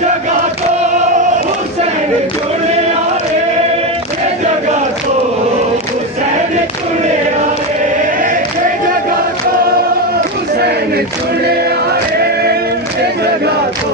جگہ تو حسین جڑے آئے جگہ چنے آئے جگہ کو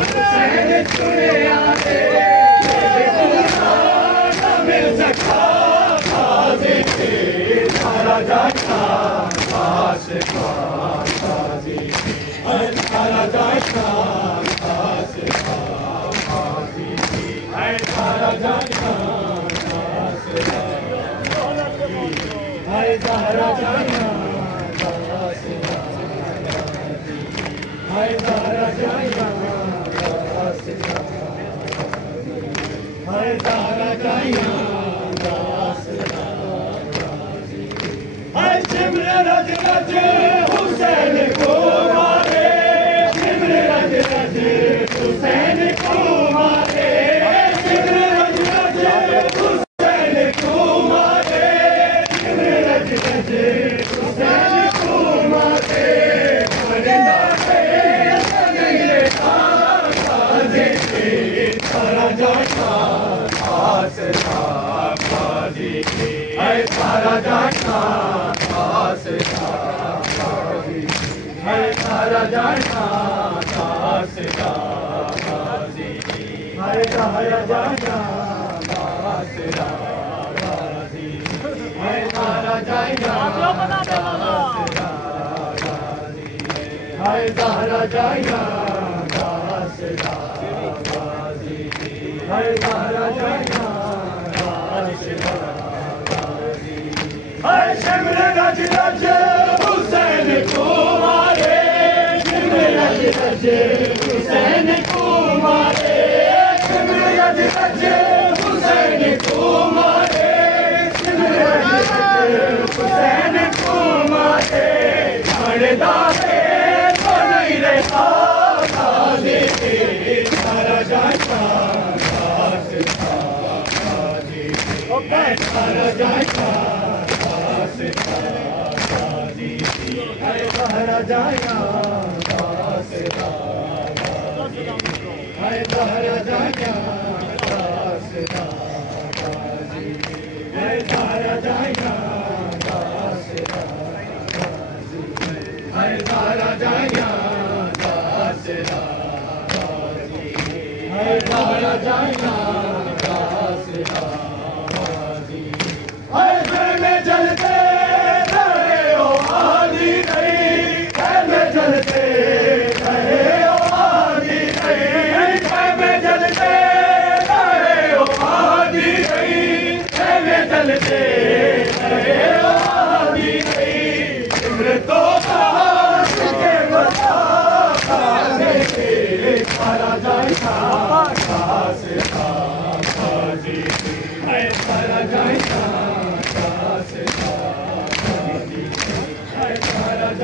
حسین چنے آئے مل سکا غازی تھے سارا جانا پاس غازی سارا جانا پاس غازی سارا جانا پاس سارا جانا سارا جانا سارا جانا شمر رج رج حسین کو مارے شمر رج رج حسین کو مارے شمر رج رج حسین کو مارے شمر رج رج حسین کو مارے سارا جانا غازی سارا جانا سارا جانا غازی سارا جانا غازی سارا جانا سارا جانا شمر رج رج حسین کو مارے شمر رج رج حسین کو مارے شمر رج رج حسین کو مارے شمر رج رج حسین کو مارے داڑے تو نہیں رہتا غازی سارا جانا سارا جانا سارا جانا سارا جانا سارا جانا سارا جانا سارا جانا میں جلتے رہے ہو آدھی نہیں میں جلتے رہے ہو آدھی نہیں میں جلتے رہے ہو آدھی نہیں میں جلتے رہے ہو آدھی نہیں تو کے بتا سارا جانا غازی سارا جانا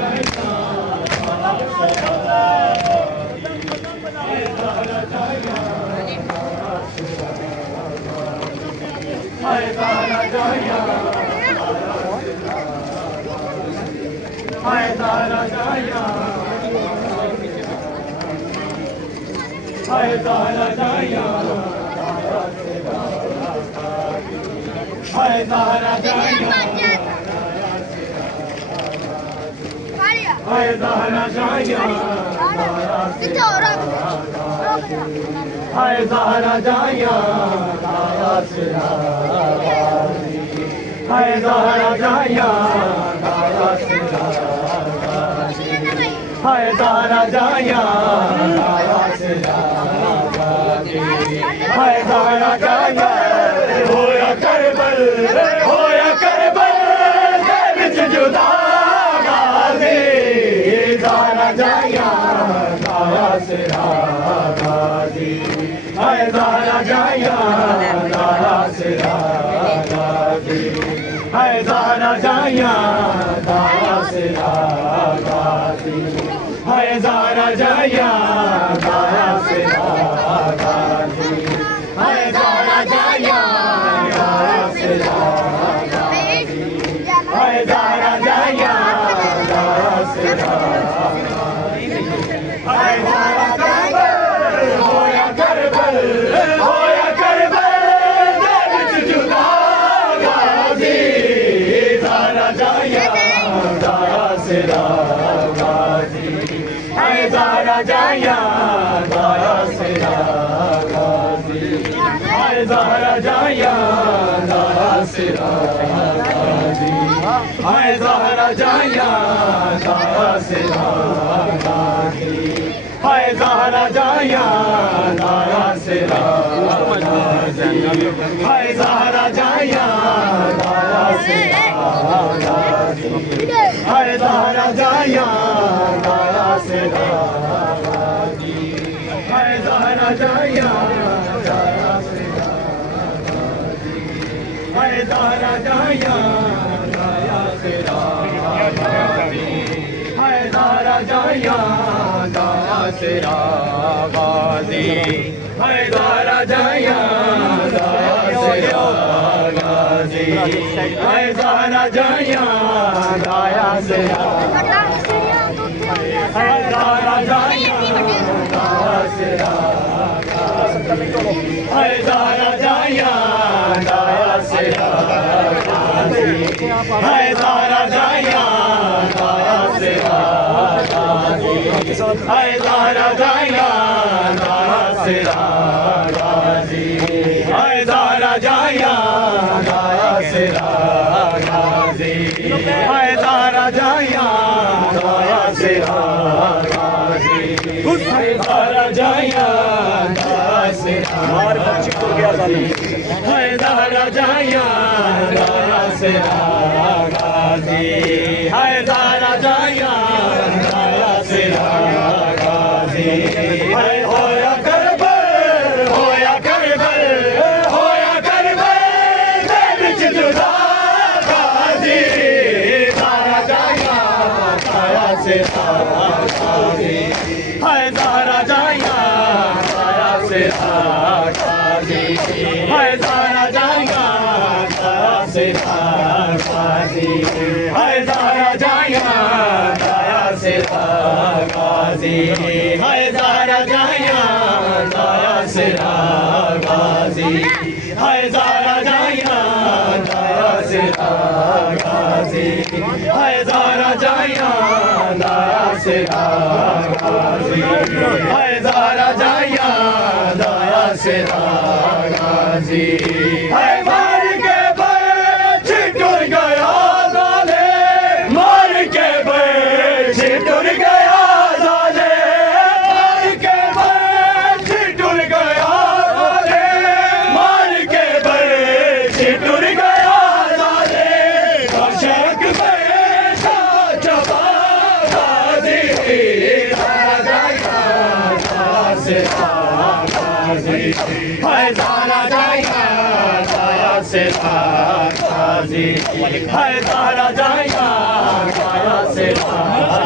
سارا سرا غازی ہائے زہرا جائیاں دایا سرا غازی ہائے زہرا جائیاں دایا سرا غازی ہائے زہرا جائیاں دایا سرا غازی ہائے زہرا جائیاں دایا سرا غازی ہائے زہرا جائیاں دایا سرا غازی ہائے زہرا جائیاں دایا سرا غازی ہائے زہرا جائیاں دایا سرا غازی ہائے زہرا جائیاں دایا سرا غازی ہائے زہرا جائیاں دایا سرا ہائے زہرا جائیاں دایا سرا ہائے زہرا جائیاں دایا سرا ہائے زہرا جائیاں دایا سرا ہائے زہرا جائیاں دایا سرا غازی ہائے زہرا جائیاں دایا سرا غازی ہائے زہرا جائیاں دایا سرا غازی ہائے زہرا جائیاں دایا سرا غازی ہائے زہرا جائیاں دایا سرا غازی ہائے زہرا جائیاں دایا سرا غازی ہائے ہویا کربل ہویا کربل ہویا کربل دے وچ جدا غازی زہرا جائیاں دایا سرا غازی ہائے زہرا جائیاں دایا سرا غازی ہائے زہرا جائیاں دایا سرا غازی ہائے زہرا جائیاں دایا سرا غازی ہائے زہرا جائیاں دایا سرا غازی ہائے زہرا جائیاں دایا سرا غازی ہائے زہرا جائیاں دایا سرا غازی ہائے زہرا جائیاں دایا سرا غازی ہائے مار کے بچ ٹر گیا زالے مار کے بچ ٹر گیا زالے مار کے بچ ٹر گیا زالے مار کے بچ ٹر گیا زالے بشک بیٹا چبا غازی زہرا جائیاں دایا سرا غازی ہائے زہرا جائیاں دایا سرا غازی ہائے زہرا جائیاں دایا سرا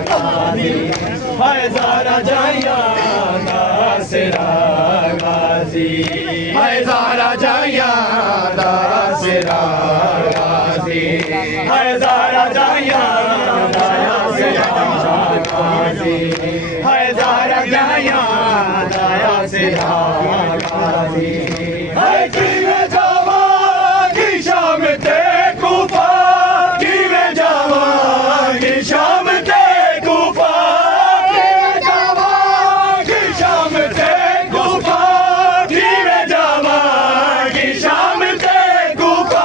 غازی ہائے زہرا جائیاں دایا سرا غازی ہائے زہرا جائیاں دایا سرا غازی ہائے زہرا جائیاں دایا سرا غازی ہائے زہرا جائیاں دایا سرا غازی ہائے جیویں جاواں گی شام تے کوفہ جیویں جاواں گی شام تے کوفہ جیویں جاواں گی شام تے کوفہ جیویں جاواں گی شام تے کوفہ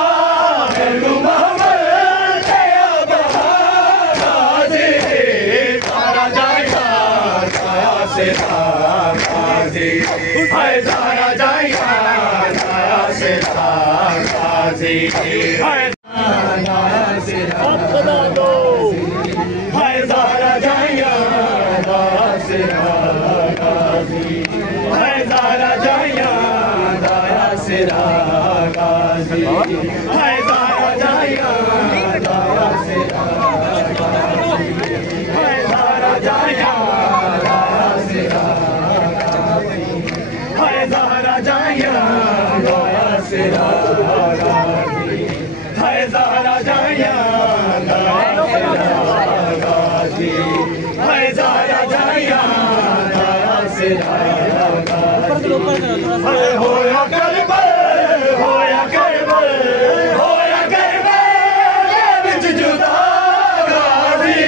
میرے محمد تے آبا غازی زہرا جائیاں دایا سرا غازی ہائے زہرا جائیاں دایا سرا غازی ہائے دایا سرا ہائے زہرا جائیاں دایا سرا غازی ہائے زہرا جائیاں دایا سرا غازی ہائے زہرا جائیاں دایا سرا ہائے زہرا جائیاں دایا سرا ہائے زہرا جائیاں دایا سرا غازی ہائے زہرا جائیاں دایا سرا غازی ہائے زہرا جائیاں دایا سرا غازی ہائے ہویا کربل ہویا کربل ہویا کربل دے وچ جدا غازی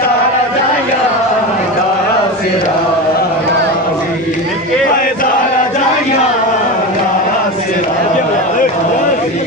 زہرا جائیاں دایا سرا غازی ہائے زہرا جائیاں دایا سرا غازی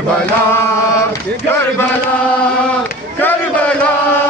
کربلا کربلا کربلا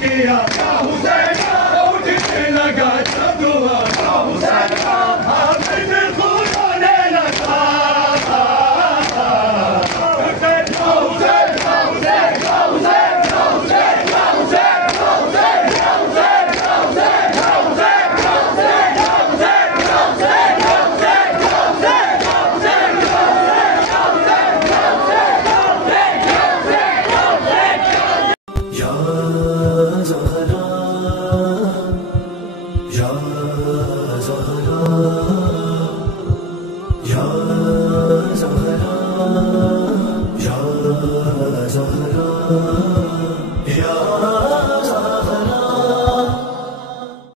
کیا حسین اٹھنے لگا